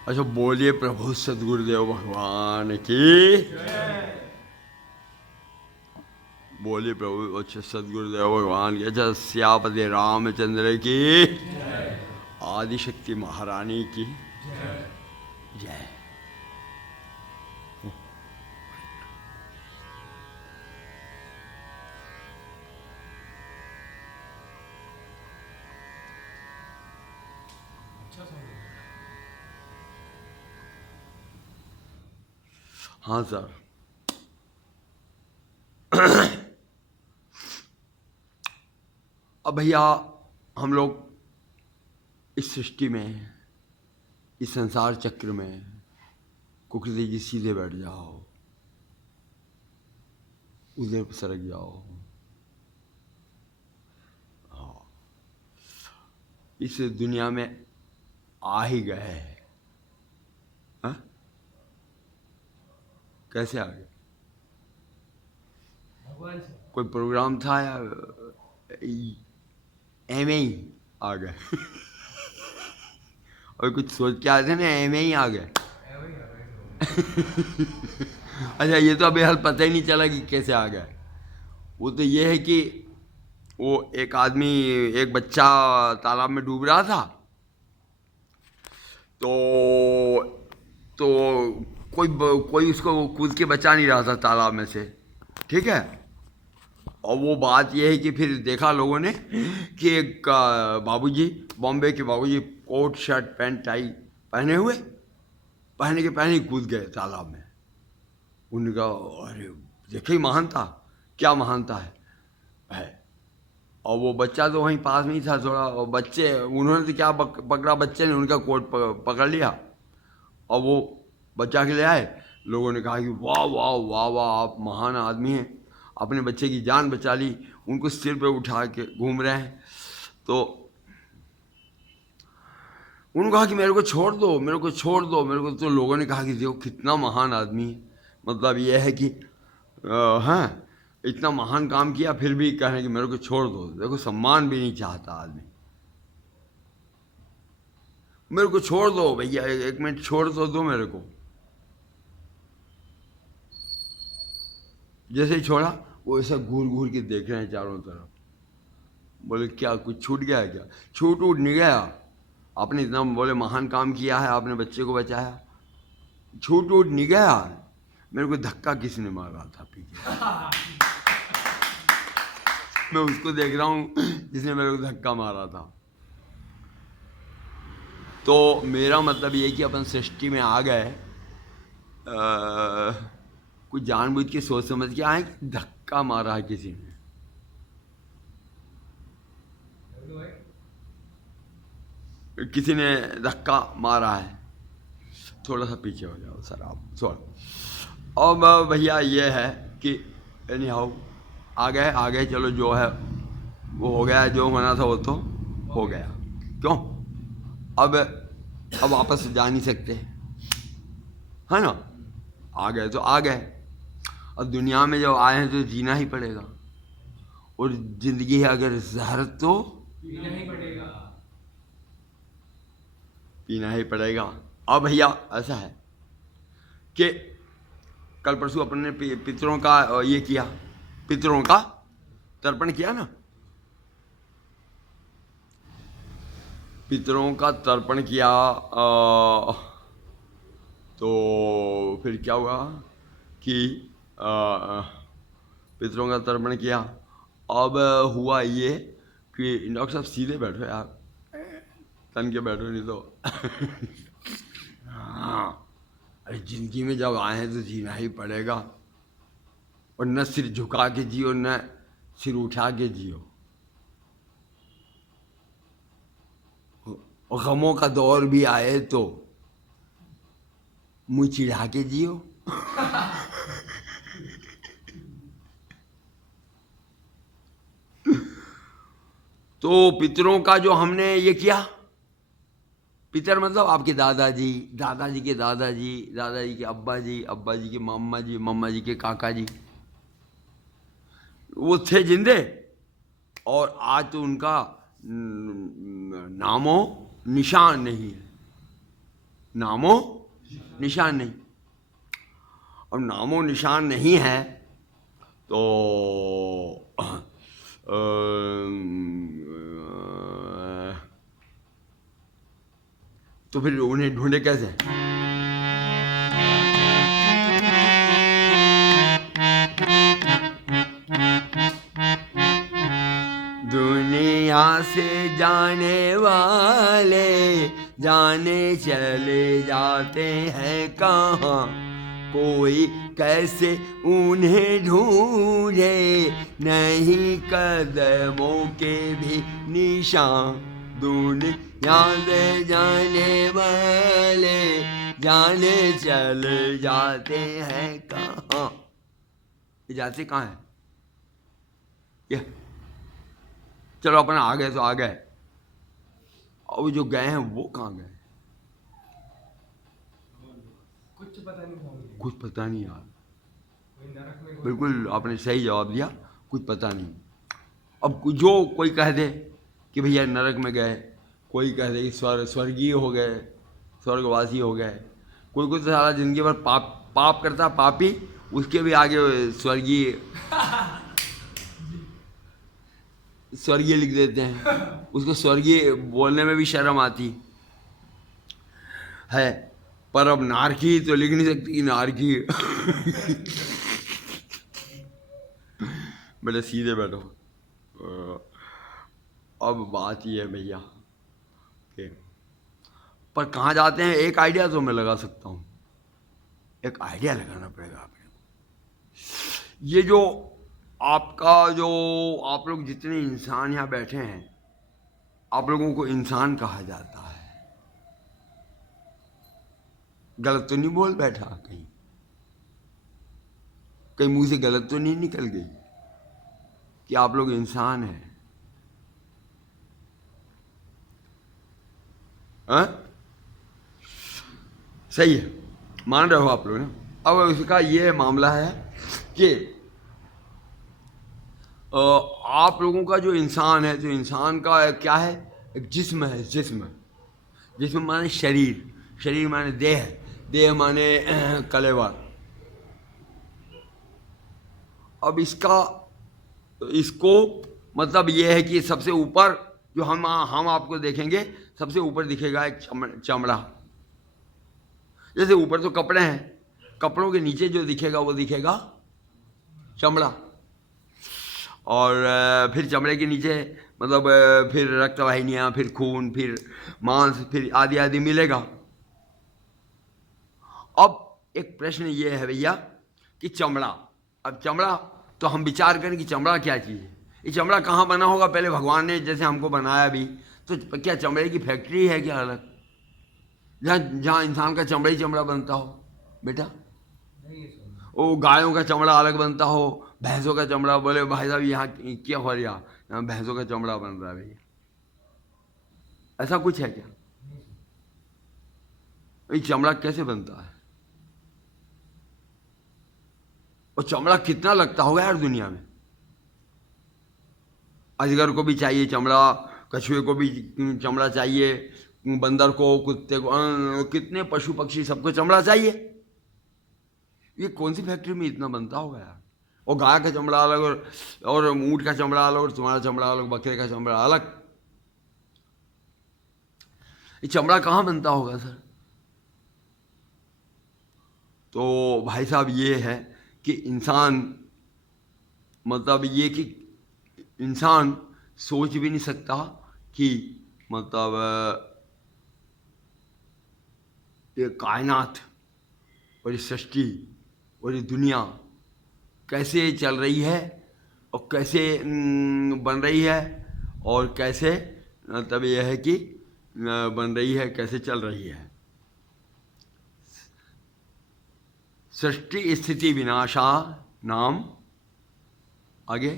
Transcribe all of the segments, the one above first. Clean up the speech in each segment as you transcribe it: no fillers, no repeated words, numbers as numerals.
अच्छा, बोलिए प्रभु सदगुरुदेव भगवान की। बोलिए प्रभु अच्छे सदगुरुदेव भगवान की। अच्छा, सियापति रामचंद्र की, आदिशक्ति महारानी की जय। हाँ सर। अब भैया हम लोग इस सृष्टि में, इस संसार चक्र में, कुकरी जी सीधे बैठ जाओ, उधर सरक जाओ। इस दुनिया में आ ही गए। हाँ? कैसे आ गए? कोई प्रोग्राम था या एम ही आ गए? और कुछ सोच के आए थे ना, एम ही आ गए। अच्छा, ये तो अभी हाल पता ही नहीं चला कि कैसे आ गए। वो तो ये है कि वो एक आदमी, एक बच्चा तालाब में डूब रहा था, तो कोई कोई उसको कूद के बचा नहीं रहा था तालाब में से। ठीक है। और वो बात ये है कि फिर देखा लोगों ने कि एक बाबूजी, बॉम्बे के बाबूजी, कोट शर्ट पैंट टाई पहने हुए, पहने के पहने ही कूद गए तालाब में। उनका अरे देखे ही महानता, क्या महानता है। और वो बच्चा तो वहीं पास में ही था थोड़ा, और बच्चे उन्होंने तो क्या पकड़ा, बच्चे ने उनका कोट पकड़ लिया और वो बच्चा के ले आए। लोगों ने कहा कि वाह वाह वाह वाह, आप महान आदमी हैं, अपने बच्चे की जान बचा ली। उनको सिर पे उठा के घूम रहे हैं। तो उन्होंने कहा कि मेरे को छोड़ दो, मेरे को छोड़ दो, मेरे को। तो लोगों ने कहा कि देखो कितना महान आदमी है। मतलब ये है कि हाँ, इतना महान काम किया फिर भी कह रहे हैं कि मेरे को छोड़ दो। देखो, सम्मान भी नहीं चाहता आदमी। मेरे को छोड़ दो भैया, एक मिनट छोड़ तो दो मेरे को। जैसे ही छोड़ा, वो ऐसा घूर घूर के देख रहे हैं चारों तरफ। बोले क्या कुछ छूट गया है क्या? छूट उठ नहीं गया। आपने इतना बोले महान काम किया है, आपने बच्चे को बचाया, छूट उठ नहीं गया। मेरे को धक्का किसने मारा था पीछे? मैं उसको देख रहा हूँ जिसने मेरे को धक्का मारा था। तो मेरा मतलब ये कि अपन सृष्टि में आ गए, कुछ जानबूझ के सोच समझ के आए कि धक्का मारा है किसी ने। किसी ने धक्का मारा है। थोड़ा सा पीछे हो जाओ सर आप, थोड़ा। और भैया ये है कि एनी हाउ आ गए, चलो जो है वो हो गया, जो होना था वो तो हो गया। क्यों? अब वापस जा नहीं सकते, है ना? आ गए तो आ गए। अब दुनिया में जब आए हैं तो जीना ही पड़ेगा, और जिंदगी है अगर जहर तो पीना ही पड़ेगा, पीना ही पड़ेगा। अब भैया ऐसा है कि कल परसों अपन ने पितरों का ये किया, पितरों का तर्पण किया ना। पितरों का तर्पण किया, तो फिर क्या हुआ कि पितरों का तर्पण किया। अब हुआ ये कि डॉक्टर साहब सीधे बैठो यार, तन के बैठो नहीं तो हाँ, अरे जिंदगी में जब आए हैं तो जीना ही पड़ेगा, और न सिर झुका के जियो न सिर उठा के जियो। और गमों का दौर भी आए तो मुँह चिढ़ा के जियो। तो पितरों का जो हमने ये किया, पितर मतलब आपके दादाजी, दादाजी के दादाजी, दादाजी के अब्बा जी, अब्बा जी के मामा जी, मामा जी के काका जी, वो थे जिंदे, और आज तो उनका नामो निशान नहीं है। नामो निशान नहीं। अब नामो निशान नहीं है तो तो फिर उन्हें ढूंढे कैसे? दुनिया से जाने वाले जाने चले जाते हैं कहाँ, कोई कैसे उन्हें ढूंढे, नहीं कदमों के भी निशान। दुनिया से जाने वाले जाने चले जाते हैं कहाँ। ये जाते कहाँ है? ये चलो अपन आ गए तो आ गए, अब जो गए हैं वो कहाँ गए? कुछ पता नहीं। कुछ पता नहीं यार, कोई नरक में, बिल्कुल आपने सही जवाब दिया, कुछ पता नहीं। अब जो कोई कह दे कि भैया नरक में गए, कोई कह दे कि स्वर्गीय हो गए, स्वर्गवासी हो गए, कोई कोई तो सारा जिंदगी भर पाप करता, पापी, उसके भी आगे स्वर्गीय लिख देते हैं, उसको स्वर्गीय बोलने में भी शर्म आती है। पर अब नारकी तो लिख नहीं सकती, नारकी बेटा सीधे बैठो। अब बात ये है भैया कि पर कहाँ जाते हैं, एक आइडिया तो मैं लगा सकता हूँ, एक आइडिया लगाना पड़ेगा आपने। ये जो आपका जो आप लोग जितने इंसान यहाँ बैठे हैं, आप लोगों को इंसान कहा जाता है। गलत तो नहीं बोल बैठा कहीं? कहीं मुंह से गलत तो नहीं निकल गई कि आप लोग इंसान हैं? हाँ? सही है, मान रहे हो आप लोग ना? अब उसका ये मामला है कि आप लोगों का जो इंसान है, जो इंसान का क्या है, एक जिस्म है। जिस्म माने शरीर, शरीर माने देह, देह माने कलेवर। अब इसको मतलब ये है कि सबसे ऊपर जो हम आपको देखेंगे, सबसे ऊपर दिखेगा एक चमड़ा। जैसे ऊपर तो कपड़े हैं, कपड़ों के नीचे जो दिखेगा वो दिखेगा चमड़ा। और फिर चमड़े के नीचे मतलब फिर रक्त वाहिनियाँ, फिर खून, फिर मांस, फिर आदि आदि मिलेगा। अब एक प्रश्न ये है भैया कि चमड़ा, अब चमड़ा तो हम विचार करें कि चमड़ा क्या चीज़ है, ये चमड़ा कहाँ बना होगा? पहले भगवान ने जैसे हमको बनाया भी, तो क्या चमड़े की फैक्ट्री है क्या अलग, जहाँ इंसान का चमड़ा ही चमड़ा बनता हो? बेटा वो गायों का चमड़ा अलग बनता हो, भैंसों का चमड़ा, बोले भाई साहब यहाँ क्या हो रहा, यहाँ भैंसों का चमड़ा बन रहा है भैया, ऐसा कुछ है क्या? ये चमड़ा कैसे बनता है? और चमड़ा कितना लगता होगा यार दुनिया में? अजगर को भी चाहिए चमड़ा, कछुए को भी चमड़ा चाहिए, बंदर को, कुत्ते को, कितने पशु पक्षी, सबको चमड़ा चाहिए। ये कौन सी फैक्ट्री में इतना बनता होगा यार? और गाय का चमड़ा अलग, और ऊँट का चमड़ा अलग, और तुम्हारा चमड़ा अलग, बकरे का चमड़ा अलग। ये चमड़ा कहाँ बनता होगा सर? तो भाई साहब ये है कि इंसान, मतलब ये कि इंसान सोच भी नहीं सकता कि मतलब ये कायनात और ये सृष्टि और ये दुनिया कैसे चल रही है, और कैसे बन रही है, और कैसे मतलब यह है कि बन रही है, कैसे चल रही है। सृष्टि स्थिति विनाशा नाम, आगे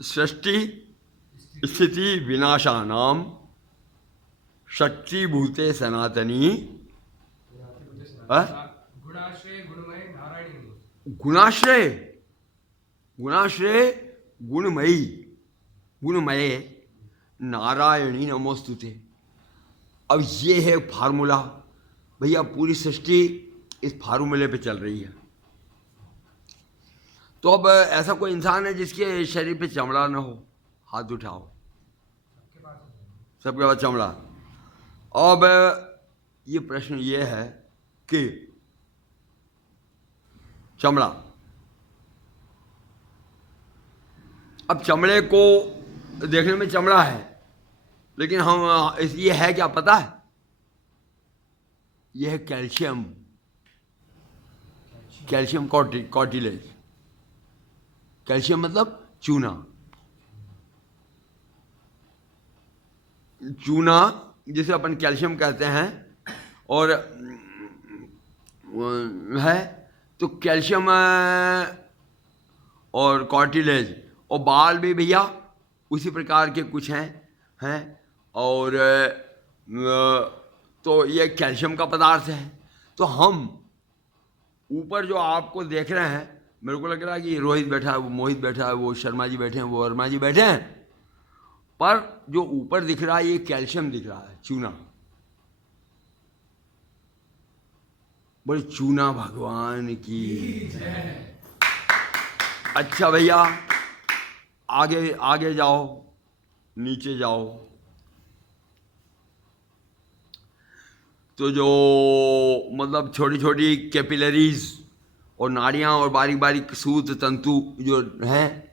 सृष्टि स्थिति विनाशा नाम शक्तिभूते सनातनी गुणाश्रय, गुणाश्रय गुणमयी। गुणमये नारायणी नमोस्तुते। अब ये है फार्मूला भैया, पूरी सृष्टि इस फार्मूले पे चल रही है। तो अब ऐसा कोई इंसान है जिसके शरीर पे चमड़ा ना हो? हाथ उठाओ। सबके पास चमड़ा। अब ये प्रश्न ये है कि चमड़ा, अब चमड़े को देखने में चमड़ा है, लेकिन हम ये है क्या पता है? यह है कैल्शियम, कैल्शियम कार्टिलेज। कैल्शियम मतलब चूना। चूना जिसे अपन कैल्शियम कहते हैं, और है तो कैल्शियम और कार्टिलेज, और बाल भी भैया उसी प्रकार के कुछ हैं और तो ये कैल्शियम का पदार्थ है। तो हम ऊपर जो आपको देख रहे हैं, मेरे को लग रहा है कि रोहित बैठा है, वो मोहित बैठा है, वो शर्मा जी बैठे हैं, वो वर्मा जी बैठे हैं, पर जो ऊपर दिख रहा है ये कैल्शियम दिख रहा है, चूना। बोले चूना भगवान की। अच्छा भैया, आगे आगे जाओ, नीचे जाओ, तो जो मतलब छोटी छोटी कैपिलरीज और नाड़ियाँ और बारीक बारीक सूत तंतु जो हैं,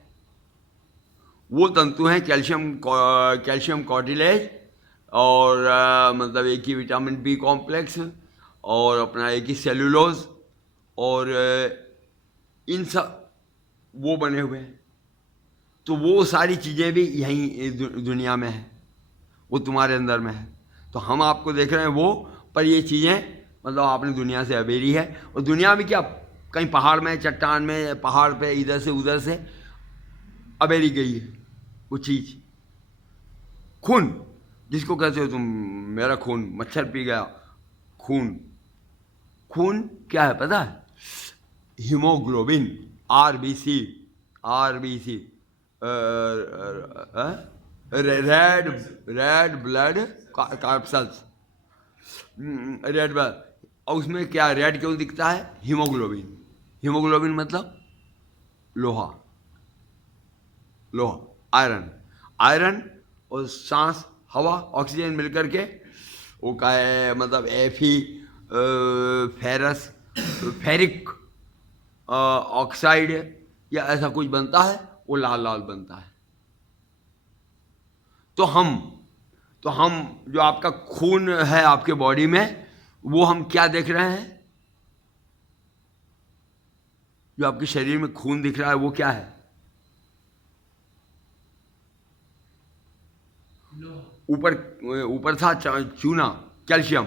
वो तंतु हैं कैल्शियम कार्टिलेज, और मतलब एक ही विटामिन बी कॉम्प्लेक्स, और अपना एक ही सेलुलोज, और इन सब वो बने हुए हैं। तो वो सारी चीज़ें भी यहीं दुनिया में है, वो तुम्हारे अंदर में है। तो हम आपको देख रहे हैं वो, पर ये चीज़ें मतलब आपने दुनिया से अबेरी है। और दुनिया में क्या, कहीं पहाड़ में, चट्टान में, पहाड़ पे इधर से उधर से अबेरी गई है वो चीज़। खून जिसको कहते हो तुम, मेरा खून, मच्छर पी गया, खून। खून क्या है पता है? Haemoglobin, RBC, RBC, red blood corpuscles, red blood. और उसमें क्या रेड क्यों दिखता है? हीमोग्लोबिन। हीमोग्लोबिन मतलब लोहा, लोहा, आयरन। आयरन और सांस, हवा, ऑक्सीजन मिलकर के वो का है मतलब एफी, फेरस, फेरिक ऑक्साइड या ऐसा कुछ बनता है, वो लाल लाल बनता है। तो हम जो आपका खून है आपके बॉडी में, वो हम क्या देख रहे हैं? जो आपके शरीर में खून दिख रहा है वो क्या है? ऊपर ऊपर था चूना, कैल्शियम,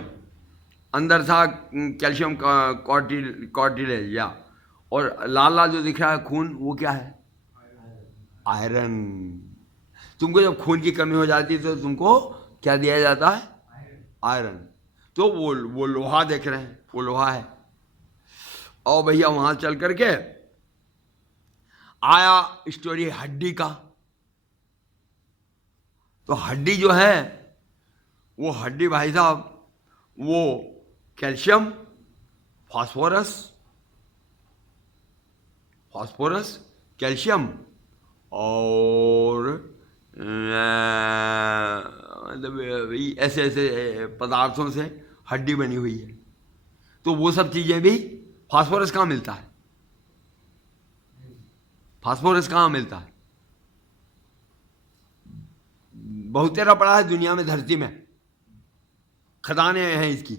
अंदर था कैल्शियम कार्टिलेज, या और लाल लाल जो दिख रहा है खून, वो क्या है? आयरन। तुमको जब खून की कमी हो जाती है तो तुमको क्या दिया जाता है? आयरन। तो वो लोहा देख रहे हैं, वो लोहा है। और भैया वहां चल करके आया स्टोरी हड्डी का। तो हड्डी जो है, वो हड्डी भाई साहब, वो कैल्शियम, फास्फोरस, फास्फोरस, कैल्शियम और मतलब ऐसे ऐसे पदार्थों से हड्डी बनी हुई है। तो वो सब चीज़ें भी, फास्फोरस कहाँ मिलता है? फास्फोरस कहाँ मिलता है? बहुत तेरा पड़ा है दुनिया में, धरती में खदानें हैं इसकी।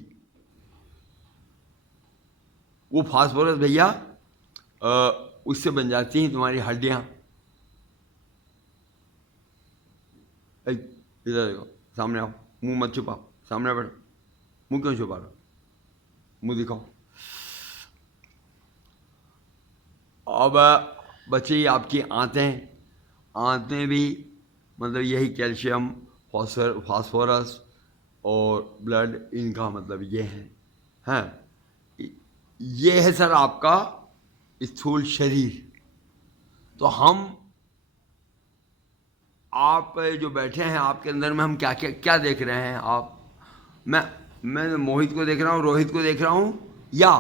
वो फास्फोरस भैया उससे बन जाती हैं तुम्हारी हड्डियां। इधर देखो, सामने आओ, मुंह मत छुपाओ, सामने बैठो। मुंह क्यों छुपा रहे हो? मुंह दिखाओ। अब बच्चे आपकी आंतें, आंतें भी मतलब यही कैल्शियम, फास्फोरस और ब्लड, इनका मतलब ये है। हैं, ये है सर आपका स्थूल शरीर। तो हम आप जो बैठे हैं आपके अंदर में हम क्या क्या क्या देख रहे हैं आप? मैं मोहित को देख रहा हूँ, रोहित को देख रहा हूँ, या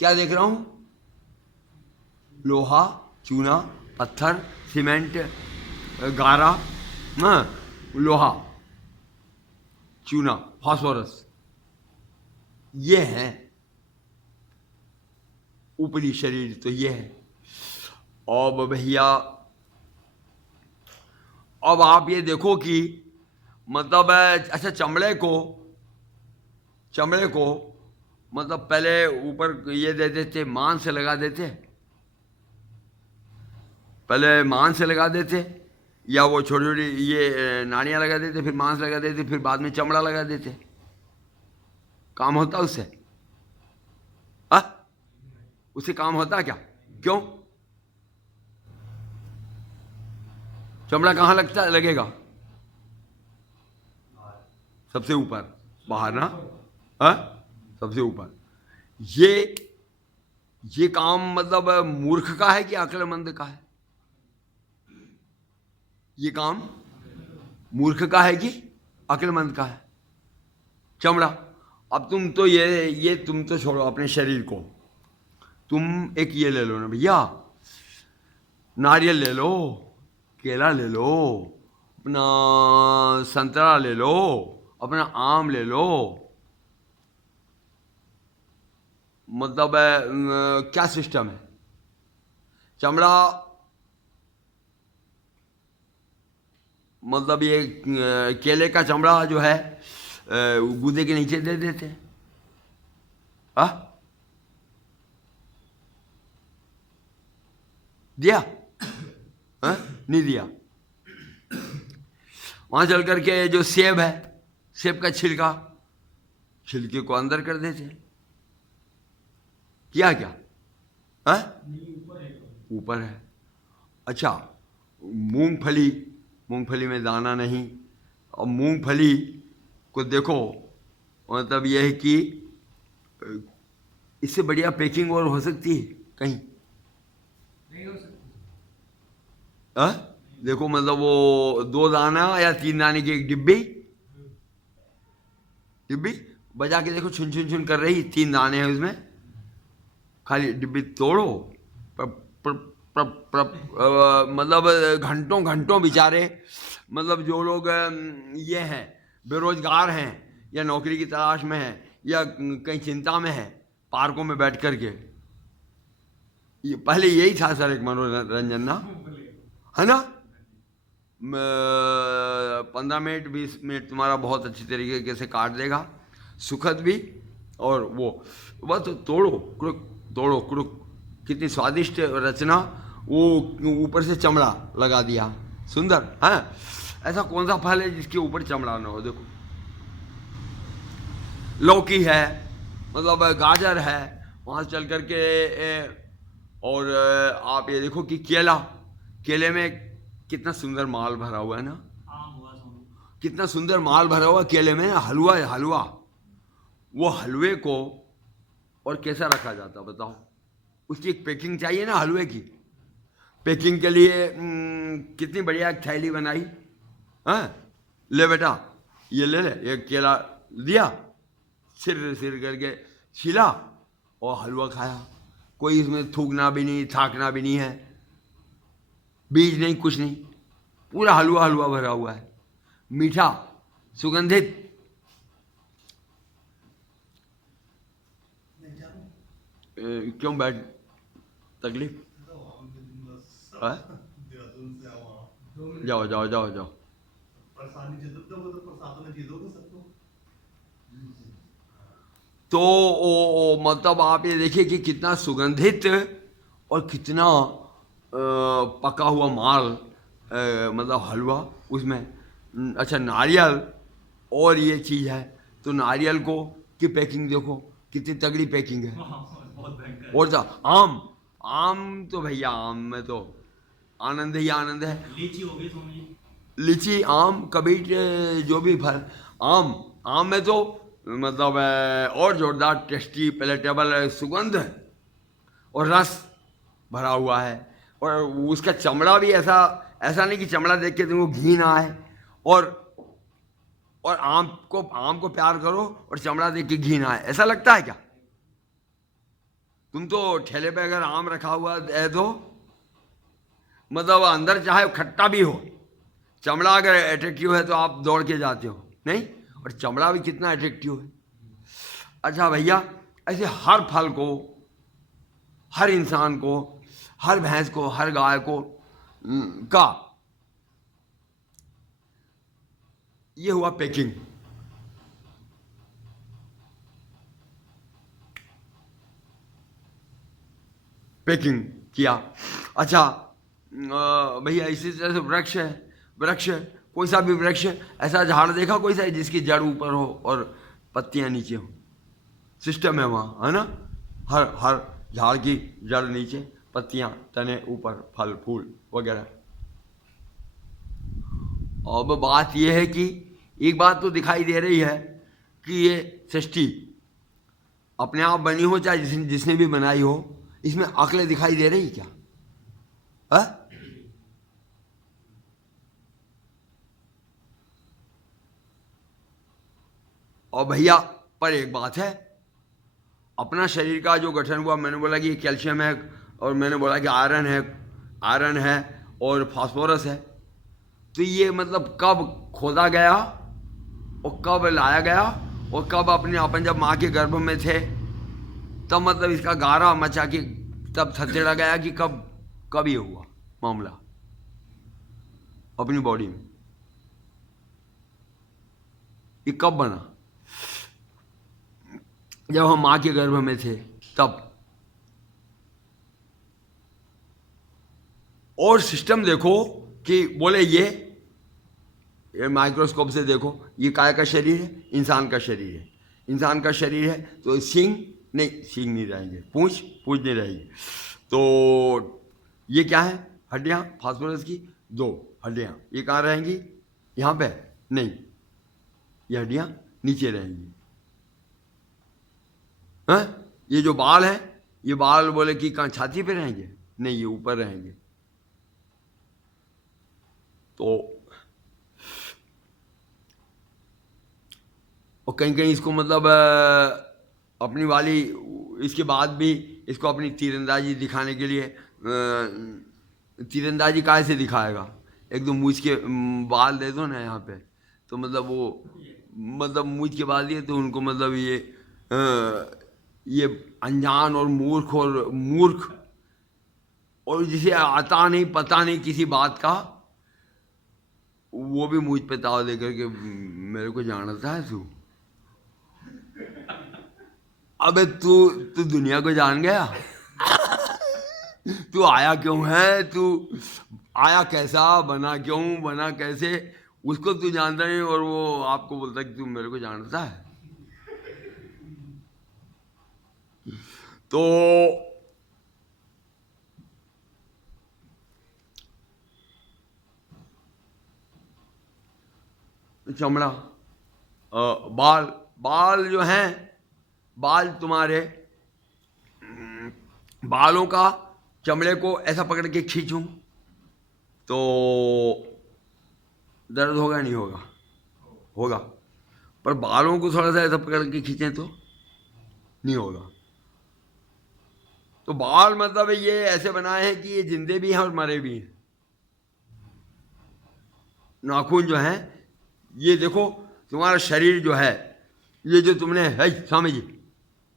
क्या देख रहा हूँ? लोहा, चूना, पत्थर, सीमेंट, गारा, हाँ, लोहा, चूना, फास्फोरस, ये है ऊपरी शरीर, तो ये है। अब भैया अब आप ये देखो कि मतलब अच्छा चमड़े को मतलब पहले ऊपर ये दे देते, मांस से लगा देते, पहले मांस से लगा देते, या वो छोटी छोटी ये नाड़ियाँ लगा देते, फिर मांस लगा देते, फिर बाद में चमड़ा लगा देते। काम होता उससे? आ? उससे काम होता क्या? क्यों? चमड़ा कहाँ लगेगा? सबसे ऊपर, बाहर ना? सबसे ऊपर। ये काम मतलब मूर्ख का है कि अक्लमंद का है? ये काम मूर्ख का है कि अक्लमंद का है? चमड़ा। अब तुम तो ये तुम तो छोड़ो अपने शरीर को, तुम एक ये ले लो ना भैया, नारियल ले लो, केला ले लो, अपना संतरा ले लो, अपना आम ले लो, मतलब क्या सिस्टम है? चमड़ा मतलब ये केले का चमड़ा जो है गूदे के नीचे दे देते हैं। दिया? नहीं दिया। वहां चल करके जो सेब है, सेब का छिलके को अंदर कर देते। किया क्या? ऊपर है। अच्छा, मूंगफली में दाना नहीं। और मूंगफली को देखो, मतलब यह है कि इससे बढ़िया पैकिंग और हो सकती है कहीं? नहीं हो सकती। देखो मतलब वो 2 दाना या 3 दाने की एक डिब्बी बजा के देखो, छुन छुन छुन कर रही, 3 दाने हैं उसमें, खाली डिब्बी तोड़ो, मतलब घंटों बेचारे, मतलब जो लोग ये हैं, बेरोजगार हैं या नौकरी की तलाश में हैं या कहीं चिंता में हैं, पार्कों में बैठ कर के, ये पहले यही था सर एक मनोरंजन ना, है ना? 15 मिनट 20 मिनट तुम्हारा बहुत अच्छी तरीके से काट देगा, सुखद भी, और वो बस तोड़ो क्रुक, कितनी स्वादिष्ट रचना, वो ऊपर से चमड़ा लगा दिया, सुंदर है। ऐसा कौन सा फल है जिसके ऊपर चमड़ा ना हो? देखो, लौकी है, मतलब गाजर है, वहाँ चल करके और आप ये देखो कि केले में कितना सुंदर माल भरा हुआ है ना, कितना सुंदर माल भरा हुआ केले में। हलवा, वो हलवे को और कैसा रखा जाता बताओ? उसकी एक पैकिंग चाहिए ना हलवे की। पैकिंग के लिए कितनी बढ़िया एक थैली बनाई, ले बेटा ये ले ये केला दिया, सिर करके छिला और हलवा खाया। कोई इसमें थूकना भी नहीं, थाकना भी नहीं है, बीज नहीं, कुछ नहीं, पूरा हलवा भरा हुआ है, मीठा, सुगंधित। क्यों बैठ तकलीफ? जाओ। तो मतलब आप ये देखिए कि कितना सुगंधित और कितना पका हुआ माल, मतलब हलवा उसमें। अच्छा, नारियल और ये चीज़ है, तो नारियल को की पैकिंग देखो कितनी तगड़ी पैकिंग है। और आम तो भैया, आम में तो आनंद ही आनंद है। लीची हो गई स्वामी जी, लीची, आम, कबीर, जो भी फल, आम में तो मतलब और जोरदार, टेस्टी, पैलेटेबल सुगंध और रस भरा हुआ है, और उसका चमड़ा भी ऐसा ऐसा नहीं कि चमड़ा देख के तुमको घी ना आए, और आम को प्यार करो और चमड़ा देख के घी ना आए, ऐसा लगता है क्या? तुम तो ठेले पे अगर आम रखा हुआ है तो मतलब अंदर चाहे खट्टा भी हो, चमड़ा अगर अट्रैक्टिव है तो आप दौड़ के जाते हो, नहीं? और चमड़ा भी कितना अट्रैक्टिव है। अच्छा भैया, ऐसे हर फल को, हर इंसान को, हर भैंस को, हर गाय को का ये हुआ पैकिंग। पैकिंग किया। अच्छा भैया, इसी तरह से वृक्ष है, वृक्ष कोई सा भी वृक्ष, ऐसा झाड़ देखा कोई सा जिसकी जड़ ऊपर हो और पत्तियां नीचे हो? सिस्टम है वहाँ, है ना? हर हर झाड़ की जड़ नीचे, पत्तियां तने ऊपर, फल फूल वगैरह। अब बात यह है कि एक बात तो दिखाई दे रही है कि ये सृष्टि अपने आप बनी हो चाहे जिसने भी बनाई हो, इसमें अक्लें दिखाई दे रही क्या? है? और भैया पर एक बात है, अपना शरीर का जो गठन हुआ, मैंने बोला कि कैल्शियम है, और मैंने बोला कि आयरन है और फास्फोरस है। तो ये मतलब कब खोदा गया और कब लाया गया, और कब अपन जब माँ के गर्भ में थे तब मतलब इसका गारा मचा के तब थतेड़ा गया कि कब ये हुआ मामला अपनी बॉडी में, ये कब बना? जब हम माँ के गर्भ में थे तब। और सिस्टम देखो कि बोले ये माइक्रोस्कोप से देखो, ये काय का शरीर है? इंसान का शरीर है। इंसान का शरीर है तो सींग नहीं रहेंगे, पूंछ नहीं रहेगी। तो ये क्या है? हड्डियां, फास्फोरस की 2 हड्डियां, ये कहाँ रहेंगी? यहाँ पे नहीं, ये हड्डियां नीचे रहेंगी। हाँ, ये जो बाल है, ये बाल बोले कि कहाँ छाती पे रहेंगे? नहीं, ये ऊपर रहेंगे। तो और कहीं इसको मतलब अपनी वाली, इसके बाद भी इसको अपनी तीरंदाजी दिखाने के लिए, तीरंदाजी काहे से दिखाएगा? एक दो मूछ के बाल दे दो ना यहाँ पे, तो मतलब वो मतलब मूछ के बाल दिए तो उनको मतलब ये अनजान और मूर्ख और जिसे आता नहीं पता नहीं किसी बात का, वो भी मुझ पे ताव दे करके मेरे को जानता है तू? अबे तू दुनिया को जान गया? तू आया क्यों है? तू आया कैसा, बना क्यों, बना कैसे, उसको तू जानता नहीं, और वो आपको बोलता है कि तू मेरे को जानता है। तो चमड़ा, बाल जो हैं, बाल तुम्हारे बालों का चमड़े को ऐसा पकड़ के खींचूं तो दर्द होगा नहीं होगा? होगा। पर बालों को थोड़ा सा ऐसा पकड़ के खींचें तो नहीं होगा। तो बाल मतलब ये ऐसे बनाए हैं कि ये जिंदे भी हैं और मरे भी हैं। नाखून जो है, ये देखो तुम्हारा शरीर जो है, ये जो तुमने है स्वामी जी,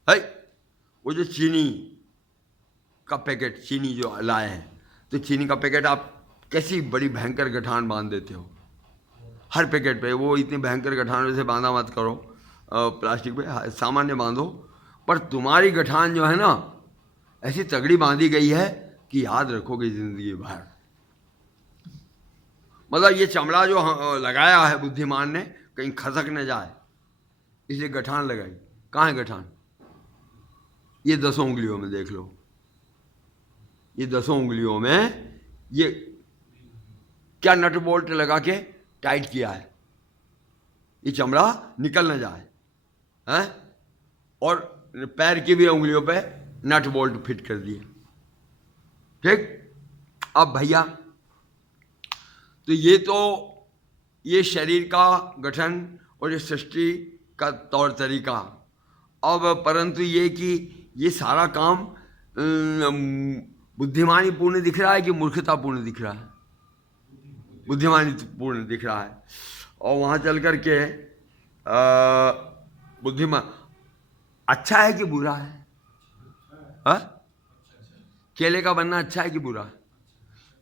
है वो जो चीनी का पैकेट, चीनी जो लाए हैं, तो चीनी का पैकेट आप कैसी बड़ी भयंकर गठान बांध देते हो हर पैकेट पे। वो इतनी भयंकर गठानों से बांधा मत करो, प्लास्टिक पे सामान्य बांधो। पर तुम्हारी गठान जो है ना, ऐसी तगड़ी बांधी गई है कि याद रखोगे जिंदगी भर। मतलब ये चमड़ा जो लगाया है बुद्धिमान ने, कहीं खसक न जाए, इसलिए गठान लगाई। कहाँ है गठान? ये 10 उंगलियों में देख लो, ये 10 उंगलियों में ये क्या नट बोल्ट लगा के टाइट किया है, ये चमड़ा निकल न जाए, हैं? और पैर की भी उंगलियों पे नट बोल्ट फिट कर दिए। ठीक। अब भैया तो ये शरीर का गठन और ये सृष्टि का तौर तरीका। अब परंतु ये कि ये सारा काम बुद्धिमानी पूर्ण दिख रहा है कि मूर्खता पूर्ण दिख रहा है? बुद्धिमानी पूर्ण दिख रहा है। और वहाँ चल कर के बुद्धिमान अच्छा है कि बुरा है? हाँ? केले का बनना अच्छा है कि बुरा है?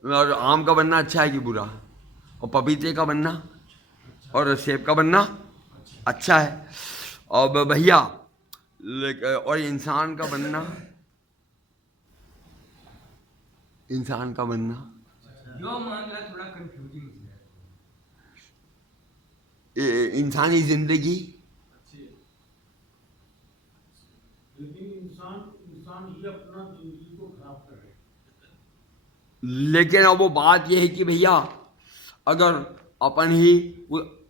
और आम का बनना अच्छा है कि बुरा है? और पपीते का बनना और सेब का बनना अच्छा है। और भैया और इंसान का बनना जो मामला थोड़ा कंफ्यूजिंग है। इंसानी जिंदगी, लेकिन इंसान ही अपना जिंदगी को खराब कर रहे हैं। लेकिन अब वो बात यह है कि भैया अगर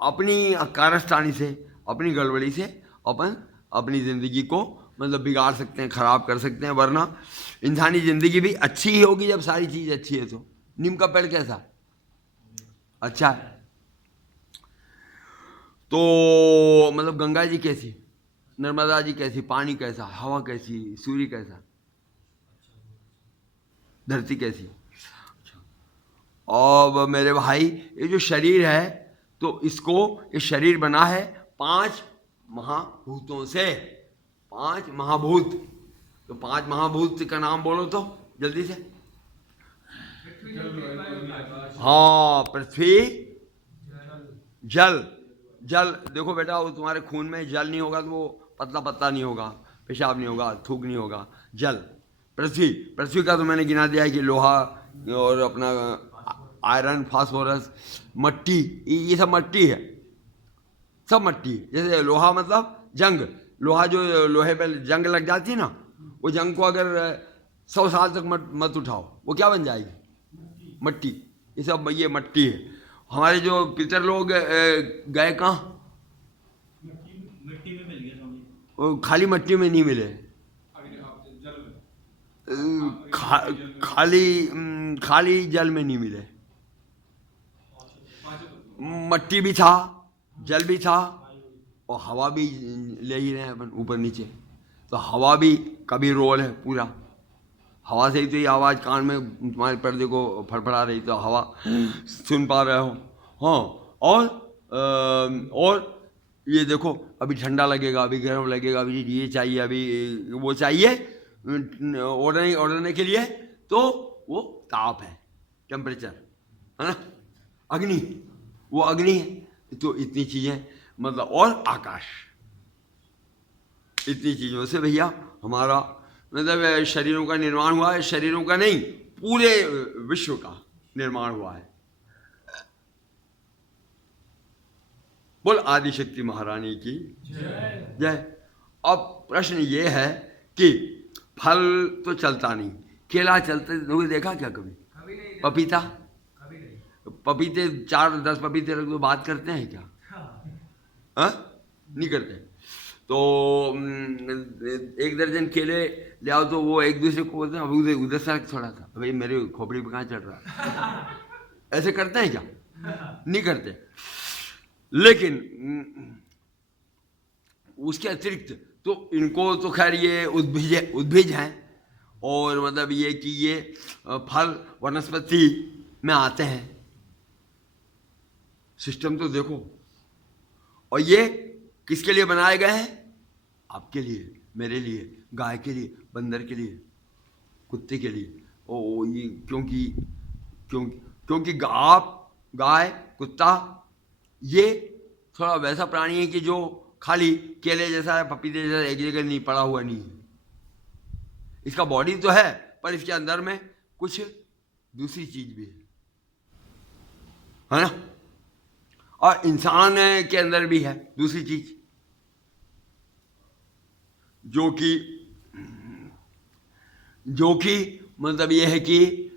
अपनी कारस्तानी से, अपनी गड़बड़ी से अपन अपनी ज़िंदगी को मतलब बिगाड़ सकते हैं, ख़राब कर सकते हैं। वरना इंसानी ज़िंदगी भी अच्छी ही होगी जब सारी चीज़ अच्छी है। तो नीम का पेड़ कैसा? अच्छा है। तो मतलब गंगा जी कैसी, नर्मदा जी कैसी, पानी कैसा, हवा कैसी, सूर्य कैसा, धरती कैसी? और मेरे भाई ये जो शरीर है तो ये शरीर बना है 5 महाभूतों से। 5 महाभूत। तो 5 महाभूत का नाम बोलो तो जल्दी से। हाँ, पृथ्वी, जल। जल देखो बेटा, वो तुम्हारे खून में जल नहीं होगा तो वो पतला पतला नहीं होगा, पेशाब नहीं होगा, थूक नहीं होगा। जल, पृथ्वी का तो मैंने गिना दिया है कि लोहा और अपना आयरन, फास्फोरस, मट्टी, ये सब मट्टी है, सब मट्टी है। जैसे लोहा मतलब जंग, लोहा जो लोहे पे जंग लग जाती है ना, वो जंग को अगर 100 साल तक मत उठाओ, वो क्या बन जाएगी? मट्टी। ये सब ये मट्टी है। हमारे जो पितर लोग गए कहाँ? मिट्टी में मिल गया स्वामी। वो खाली मट्टी में नहीं मिले, खाली जल में नहीं मिले। मट्टी भी था, जल भी था और हवा भी ले ही रहे हैं अपन ऊपर नीचे। तो हवा भी का भी रोल है पूरा। हवा से ही तो ये आवाज़ कान में तुम्हारे पर्दे को फड़फड़ा रही, तो हवा सुन पा रहे हो। हाँ, और ये देखो, अभी ठंडा लगेगा, अभी गर्म लगेगा, अभी ये चाहिए, अभी वो चाहिए ओढ़ने के लिए, तो वो ताप है, टेम्परेचर है ना, अग्नि, वो अग्नि है। तो इतनी चीज़ें मतलब, और आकाश, इतनी चीज़ों से भैया हमारा मतलब शरीरों का निर्माण हुआ है। शरीरों का नहीं, पूरे विश्व का निर्माण हुआ है। बोल आदिशक्ति महारानी की जय। अब प्रश्न ये है कि फल तो चलता नहीं, केला चलते हुए देखा क्या कभी? कभी नहीं। पपीता, कभी नहीं। पपीते 4-10 पपीते रख दो, बात करते हैं क्या? हाँ, नहीं करते। तो 1 दर्जन केले ले आओ तो वो एक दूसरे को बोलते हैं अभी उधर से थोड़ा सा, भाई मेरे खोपड़ी पे कहाँ चढ़ रहा है? ऐसे करते हैं क्या? नहीं करते। लेकिन उसके अतिरिक्त तो इनको तो खैर ये उद्भिज हैं, और मतलब ये कि ये फल वनस्पति में आते हैं। सिस्टम तो देखो। और ये किसके लिए बनाए गए हैं? आपके लिए, मेरे लिए, गाय के लिए, बंदर के लिए, कुत्ते के लिए। ओ ये क्योंकि गाय, कुत्ता ये थोड़ा वैसा प्राणी है कि जो खाली केले जैसा है, पपीते जैसा एक जगह नहीं पड़ा हुआ नहीं है। इसका बॉडी तो है पर इसके अंदर में कुछ दूसरी चीज भी है ना। और इंसान के अंदर भी है दूसरी चीज, जो कि मतलब ये है कि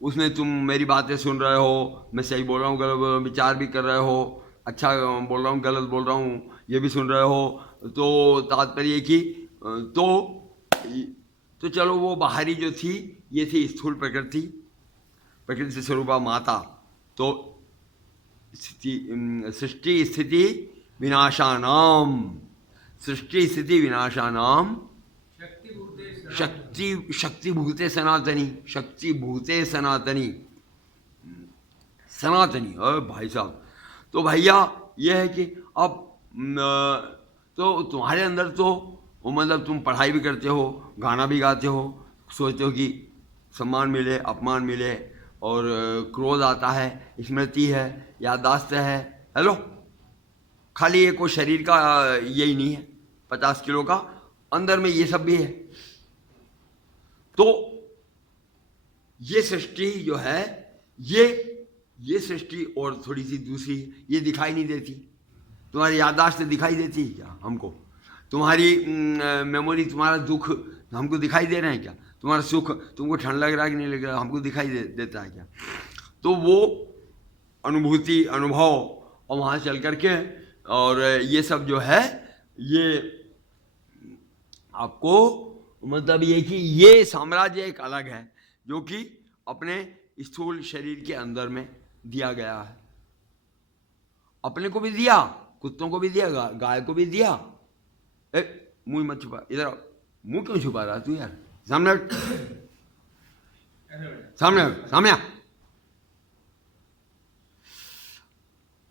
उसमें तुम मेरी बातें सुन रहे हो, मैं सही बोल रहा हूँ गलत बोल रहा हूँ, विचार भी कर रहे हो, अच्छा बोल रहा हूँ गलत बोल रहा हूँ ये भी सुन रहे हो। तो तात्पर्य कि तो चलो वो बाहरी जो थी ये थी स्थूल प्रकृति से स्वरूपा माता, तो सृष्टि स्थिति विनाशानाम, सृष्टि स्थिति विनाशानाम शक्ति भूते शक्ति भूते सनातनी, शक्ति भूते सनातनी, सनातनी। अरे भाई साहब, तो भैया ये है कि अब तो तुम्हारे अंदर तो मतलब तुम पढ़ाई भी करते हो, गाना भी गाते हो, सोचते हो कि सम्मान मिले, अपमान मिले, और क्रोध आता है, स्मृति है, याददाश्त है। हेलो, खाली एक वो शरीर का यही नहीं है 50 किलो का, अंदर में ये सब भी है। तो ये सृष्टि जो है, ये सृष्टि और थोड़ी सी दूसरी, ये दिखाई नहीं देती। तुम्हारी याददाश्त दिखाई देती है क्या हमको? तुम्हारी मेमोरी, तुम्हारा दुख हमको दिखाई दे रहे हैं क्या? तुम्हारा सुख, तुमको ठंड लग रहा है कि नहीं लग रहा, हमको दिखाई देता है क्या? तो वो अनुभूति, अनुभव, और वहाँ चल करके, और ये सब जो है, ये आपको मतलब ये कि ये साम्राज्य एक अलग है, जो कि अपने स्थूल शरीर के अंदर में दिया गया है। अपने को भी दिया, कुत्तों को भी दिया, गाय को भी दिया। मुंह मत छुपा, इधर आओ। मुंह क्यों छुपा रहा तू यार? सामने हट, सामने हट, सामने आ।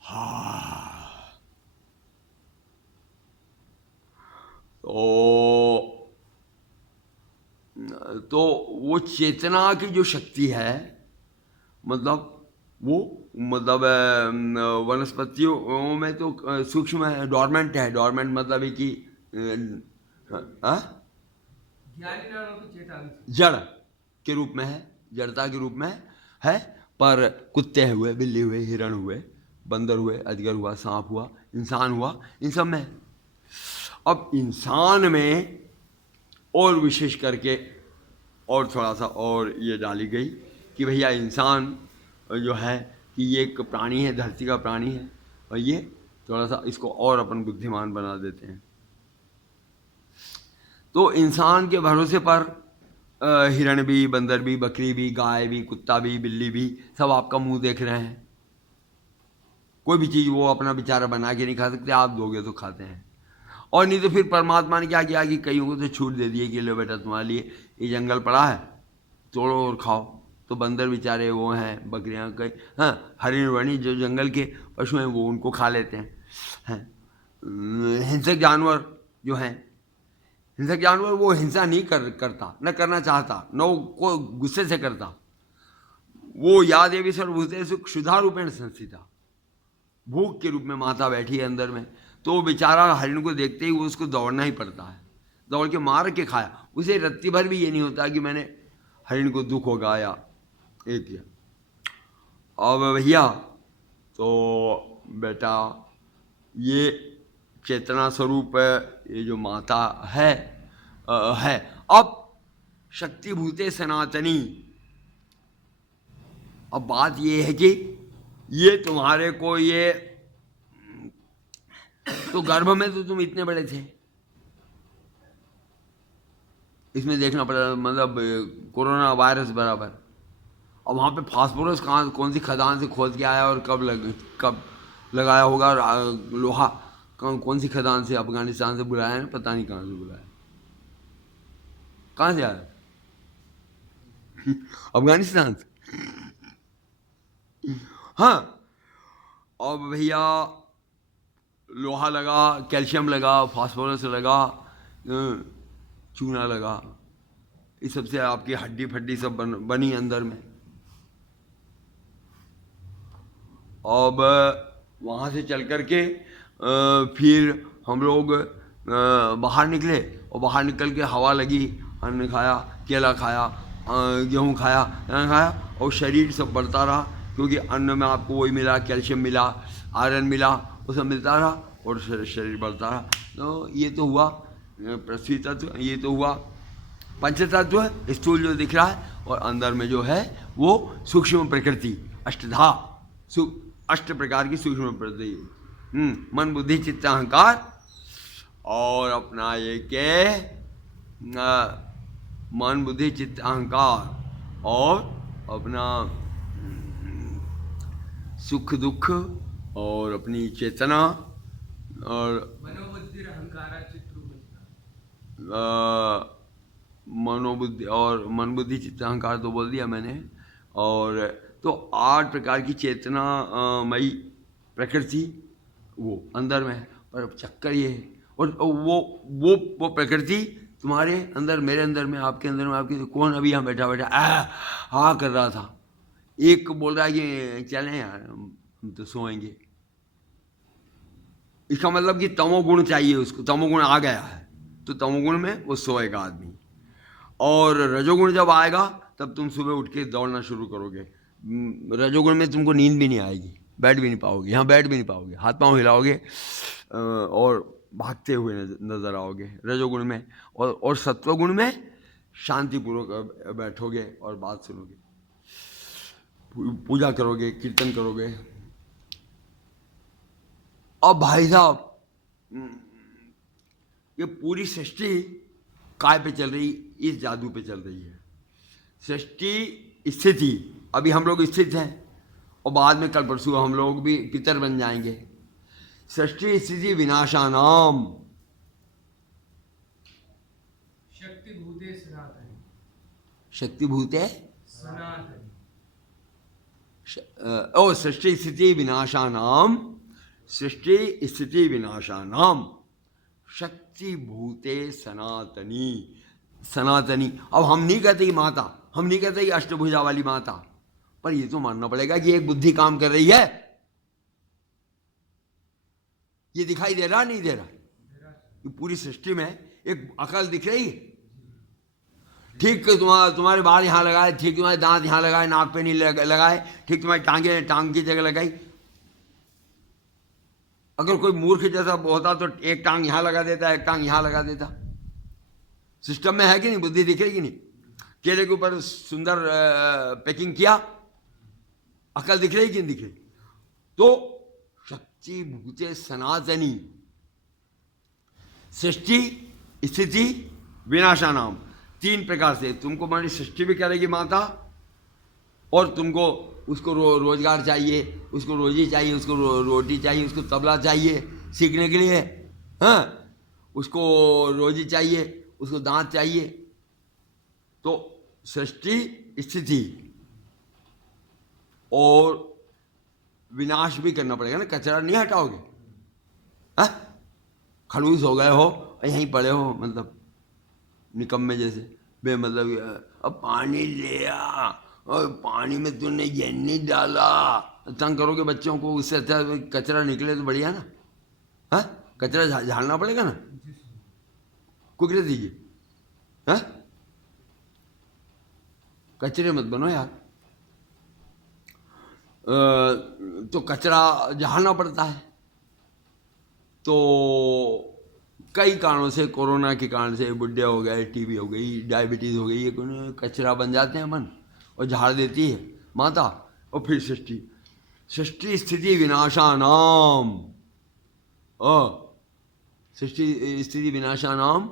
हाँ, तो वो चेतना की जो शक्ति है, मतलब वो मतलब वनस्पतियों में तो सूक्ष्म है, डॉर्मेंट है। डॉर्मेंट मतलब है कि ज्ञानी नालों की चेतावनी जड़ के रूप में है, जड़ता के रूप में है। पर कुत्ते हुए, बिल्ली हुए, हिरण हुए, बंदर हुए, अजगर हुआ, सांप हुआ, इंसान हुआ, इन सब में। अब इंसान में और विशेष करके और थोड़ा सा और ये डाली गई कि भैया इंसान जो है कि ये एक प्राणी है, धरती का प्राणी है, और ये थोड़ा सा इसको और अपन बुद्धिमान बना देते हैं। तो इंसान के भरोसे पर हिरण भी, बंदर भी, बकरी भी, गाय भी, कुत्ता भी, बिल्ली भी, सब आपका मुंह देख रहे हैं। कोई भी चीज़ वो अपना बेचारा बना के नहीं खा सकते, आप दोगे तो खाते हैं। और नहीं तो फिर परमात्मा ने क्या किया कि कईयों को तो छूट दे दी कि लो बेटा तुम्हारे लिए ये जंगल पड़ा है, तोड़ो और खाओ। तो बंदर बेचारे वो हैं, बकरियां कई, हाँ, हरिण वणी जो जंगल के पशु हैं वो उनको खा लेते हैं। हिंसक जानवर जो हैं, हिंसक जानवर वो हिंसा नहीं करता, न करना चाहता, न वो गुस्से से करता। वो या देवी सर्वभूतेषु क्षुधा रूपेण संस्थिता, भूख के रूप में माता बैठी है अंदर में। तो बेचारा हरिण को देखते ही वो उसको दौड़ना ही पड़ता है, दौड़ के मार के खाया। उसे रत्ती भर भी ये नहीं होता कि मैंने हरिण को दुख होगा या एक किया। अब भैया तो बेटा ये चेतना स्वरूप ये जो माता है अब शक्ति भूते सनातनी। अब बात ये है कि ये तुम्हारे को ये तो गर्भ में तो तुम इतने बड़े थे, इसमें देखना पड़ा, मतलब कोरोना वायरस बराबर। और वहाँ पे फास्फोरस कहाँ, कौन सी खदान से खोद के आया और कब लगाया होगा लोहा, कौन सी खदान से, अफगानिस्तान से बुलाया है, पता नहीं कहाँ से बुलाया, कहाँ से आया अफगानिस्तान से। हाँ, और भैया लोहा लगा, कैल्शियम लगा, फास्फोरस लगा, चूना लगा, इस सब से आपकी हड्डी फड्डी सब बनी अंदर में। अब वहाँ से चल कर के फिर हम लोग बाहर निकले, और बाहर निकल के हवा लगी, अन्न खाया, केला खाया, गेहूँ खाया, अन्न खाया, और शरीर सब बढ़ता रहा, क्योंकि अन्न में आपको वही मिला, कैल्शियम मिला, आयरन मिला, वो सब मिलता रहा और शरीर बढ़ता रहा। तो ये तो हुआ पृथ्वी तत्व, ये तो हुआ पंच तत्व, स्थूल जो दिख रहा है, और अंदर में जो है वो सूक्ष्म प्रकृति, अष्टधा, अष्ट प्रकार की सूक्ष्म प्रकृति, मन बुद्धि चित्त अहंकार, और अपना ये के मन बुद्धि चित्त अहंकार, और अपना सुख दुख और अपनी चेतना और मनोबुद्धि अहंकारा चित्त मनोबुद्धि और मन बुद्धि चित्त अहंकार तो बोल दिया मैंने। और तो 8 प्रकार की चेतना मई प्रकृति वो अंदर में है। पर चक्कर ये है, और वो प्रकृति तुम्हारे अंदर, मेरे अंदर में, आपके अंदर में, आपके कौन अभी यहाँ बैठा बैठा हाँ कर रहा था, एक बोल रहा है कि चलें यार हम तो सोएंगे। इसका मतलब कि तमोगुण चाहिए उसको, तमोगुण आ गया है तो तमोगुण में वो सोएगा आदमी। और रजोगुण जब आएगा तब तुम सुबह उठ के दौड़ना शुरू करोगे। रजोगुण में तुमको नींद भी नहीं आएगी, बैठ भी नहीं पाओगे, यहाँ बैठ भी नहीं पाओगे, हाथ पांव हिलाओगे और भागते हुए नजर आओगे रजोगुण में। और सत्वगुण में शांतिपूर्वक बैठोगे और बात सुनोगे, पूजा करोगे, कीर्तन करोगे। अब भाई साहब ये पूरी सृष्टि काय पे चल रही, इस जादू पे चल रही है। सृष्टि स्थिति, अभी हम लोग स्थित हैं और बाद में कल परसों हम लोग भी पितर बन जाएंगे। सृष्टि स्थिति विनाशानाम शक्ति भूते सनातनी, शक्ति भूते सनातनी ओ सृष्टि स्थिति विनाशानाम, सृष्टि स्थिति विनाशानाम शक्ति भूते सनातनी। सनातनी, अब हम नहीं कहते कि माता, हम नहीं कहते कि अष्टभुजा वाली माता, पर ये तो मानना पड़ेगा कि एक बुद्धि काम कर रही है। ये दिखाई दे रहा नहीं दे रहा? ये पूरी सृष्टि में एक अकल दिख रही है। ठीक तुम्हारे बाल यहाँ लगाए, ठीक तुम्हारे दांत यहाँ लगाए, नाक पे नहीं लगाए, ठीक तुम्हारी टांगे टांग की जगह लगाई। अगर कोई मूर्ख जैसा होता तो एक टांग यहाँ लगा देता, एक टांग यहाँ लगा देता। सिस्टम में है कि नहीं? बुद्धि दिख रही कि नहीं? केले के ऊपर सुंदर पैकिंग किया, अकल दिख रही कि नहीं दिख रही? तो शक्ति भूते सनातनी, सृष्टि स्थिति विनाशानाम, 3 प्रकार से तुमको हमारी सृष्टि भी करेगी माता, और तुमको उसको रोजगार चाहिए, उसको रोजी चाहिए, उसको रोटी चाहिए, उसको तबला चाहिए सीखने के लिए, हाँ, उसको रोजी चाहिए, उसको दांत चाहिए। तो सृष्टि स्थिति और विनाश भी करना पड़ेगा ना, कचरा नहीं हटाओगे। हाँ, खड़ूस हो गए हो, यहीं पड़े हो, मतलब निकम्मे जैसे, बे मतलब अब पानी ले आ, और पानी में तूने ये नहीं डाला, तंग करोगे बच्चों को, उससे अच्छा कचरा निकले तो बढ़िया ना। हाँ, कचरा झाड़ना पड़ेगा ना, कुकरे दीजिए। हाँ, कचरे मत बनो यार। तो कचरा झाड़ना पड़ता है। तो कई कारणों से, कोरोना के कारण से बुढ़े हो गए, टीबी हो गई, डायबिटीज हो गई, ये कचरा बन जाते हैं मन, और झाड़ देती है माता। और फिर सृष्टि, सृष्टि स्थिति विनाशानाम, सृष्टि स्थिति विनाशानाम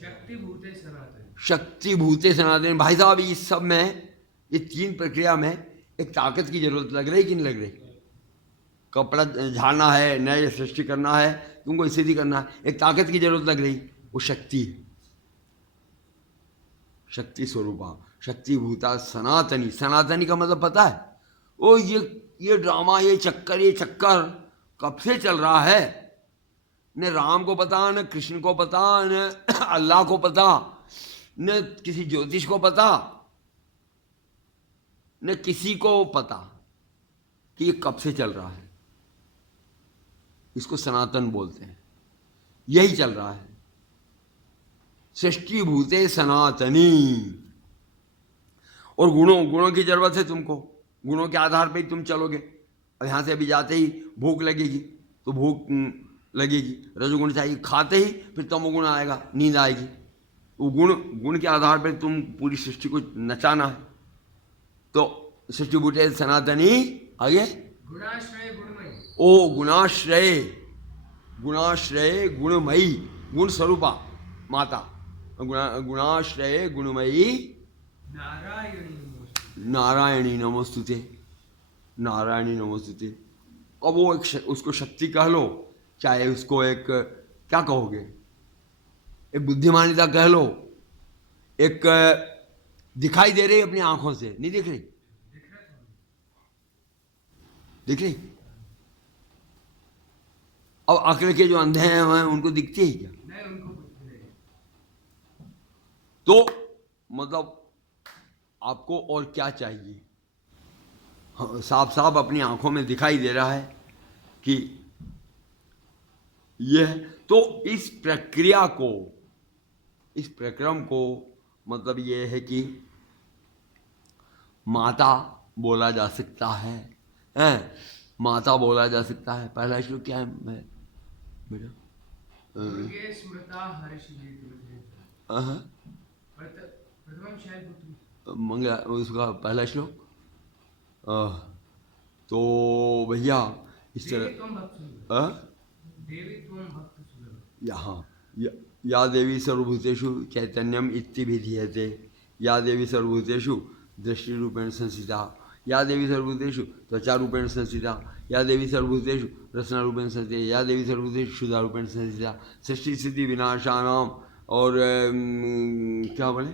शक्ति भूते सनातनी, शक्ति भूते सनातन। भाई साहब इस सब में, ये 3 प्रक्रिया में एक ताकत की जरूरत लग रही कि नहीं लग रही? कपड़ा झाड़ना है, नए सृष्टि करना है, तुमको स्थिति करना है, एक ताकत की जरूरत लग रही, वो शक्ति है। शक्ति स्वरूपा शक्ति भूता सनातनी। सनातनी का मतलब पता है? ओ ये ड्रामा, ये चक्कर कब से चल रहा है? न राम को पता, न कृष्ण को पता, न अल्लाह को पता, न किसी ज्योतिष को पता, न किसी को पता कि ये कब से चल रहा है। इसको सनातन बोलते हैं। यही चल रहा है, सृष्टि भूते सनातनी। और गुणों की जरूरत है तुमको, गुणों के आधार पे ही तुम चलोगे। अब यहाँ से अभी जाते ही भूख लगेगी तो भूख लगेगी, रजोगुण चाहिए, खाते ही फिर तमोगुण आएगा, नींद आएगी। वो गुण के आधार पर तुम पूरी सृष्टि को नचाना है। तो सृष्टि भूते सनातनी, आगे गुणाश्रय गुणमयी, ओ गुणाश्रय गुणमयी, गुण स्वरूपा माता, गुणाश्रय गुणमयी नारायणी नमोस्तुते। नारायणी नमोस्तुते। नारायणी नमोस्तुते। अब वो उसको शक्ति कह लो, चाहे उसको एक क्या कहोगे, एक बुद्धिमानिता कह लो, एक दिखाई दे रही अपनी आंखों से, नहीं दिख रही? दिख रही? अब अकल के जो अंधे हैं उनको दिखती है क्या? नहीं, उनको कुछ नहीं। तो मतलब आपको और क्या चाहिए? साफ साफ अपनी आंखों में दिखाई दे रहा है कि यह, तो इस प्रक्रिया को, इस प्रक्रम को मतलब ये है कि माता बोला जा सकता है, हैं? माता बोला जा सकता है। पहला श्लोक क्या है बेटा? दुर्गे स्मृता हर्षिले तुलसी। प्रथमम शायद पुत्री। मंगला उसका पहला श्लोक। तो भैया इस तरह देवी त्वं भक्त सुलभ। देवी त्वं भक्त सुलभ। यहाँ या देवी सर्वभूतेषु चैतन्यम इति विधीयते, या देवी सर्वभूतेषु दृष्टिरूपेण संस्थिता, या देवी सर्वभूतेषु त्वचारूपेण संस्थिता, या देवी सर्वभूतेषु रसनारूपेण संस्थिता, या देवी सर्वभूतेषु क्षुधारूपेण संस्थिता, सृष्टि स्थिति विनाशानाम और क्या बोले,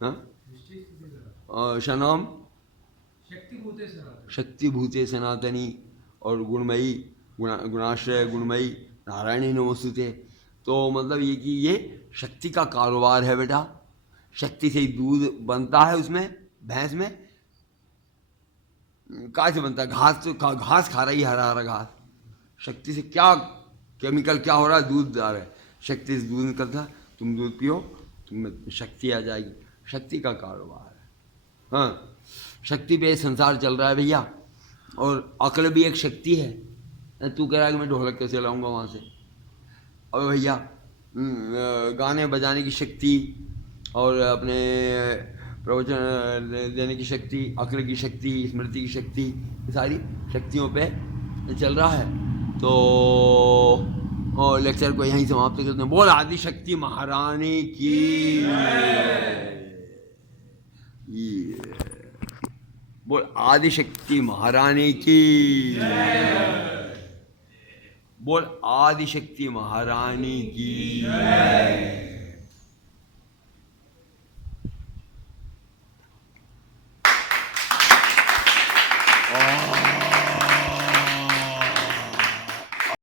हाँ, शनाम शक्ति भूते सनातनी और गुणमयी, गुणाश्रय गुणमयी नारायणी नमोस्तुते। तो मतलब ये कि ये शक्ति का कारोबार है बेटा। शक्ति से ही दूध बनता है, उसमें भैंस में कहाँ से बनता है? घास, तो घास खा रही है, हरा हरा घास। शक्ति से क्या केमिकल क्या हो रहा है? दूध आ रहा है, शक्ति से दूध निकलता है, तुम दूध पियो, तुम्हें शक्ति आ जाएगी। शक्ति का कारोबार है, हाँ। शक्ति पे संसार चल रहा है भैया। और अक्ल भी एक शक्ति है। तू कह रहा है कि मैं ढोलक कैसे लाऊंगा वहाँ से? और भैया गाने बजाने की शक्ति और अपने प्रवचन देने की शक्ति, अक्ल की शक्ति, स्मृति की शक्ति, ये सारी शक्तियों पे चल रहा है। तो और लेक्चर को यहीं समाप्त करते हैं। बोल आदि शक्ति महारानी की, बोल आदि शक्ति महारानी की, बोल आदि शक्ति महारानी की।